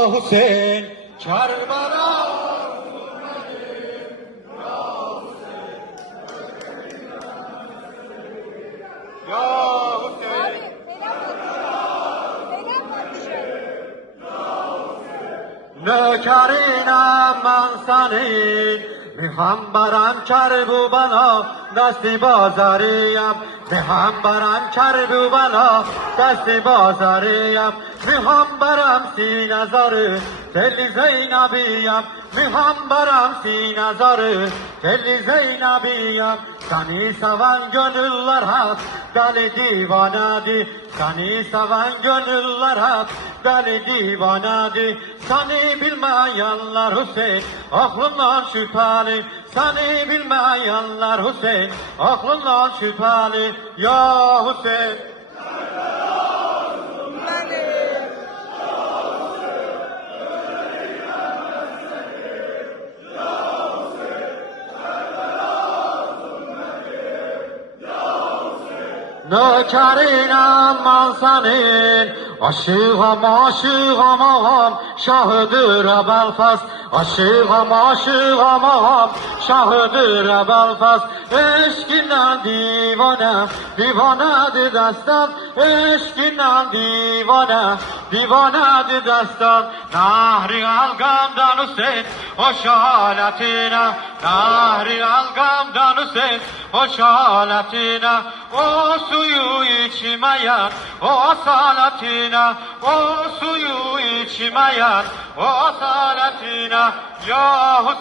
Hüseyin çağır bana. Ya Hüseyin. Nökerine ben senin, Mühambaram çarbu bana, desti bazarıyam. Mühambaram çarbu bana, desti bazarıyam. Mühambaram sinazarı, telli Zeynabiyam. Mühambaram sinazarı, telli Zeynabiyam. Seni seven gönüller hep deli divanadı. Seni seven gönüller hep deli divanadı. Seni bilmeyenler Hüseyin aklından şüpheli. Seni bilmeyenler Hüseyin aklından şüpheli. Ya Hüseyin. Nökerine ben senin, aşığım aşığım ağam, şahıdır Belfast. Aşığım aşığım ağam, şahıdır Belfast. Eşkinden divane, divanedir destan. Eşkinden divane, divanedir destan. Nahri algamdan Hüseyin, hoş haletine. Nahri algamdan Hüseyin, hoş haletine. O suyu içmeyen, o asaletine. O suyu içmeyen, o asaletine. Ya Hüseyin.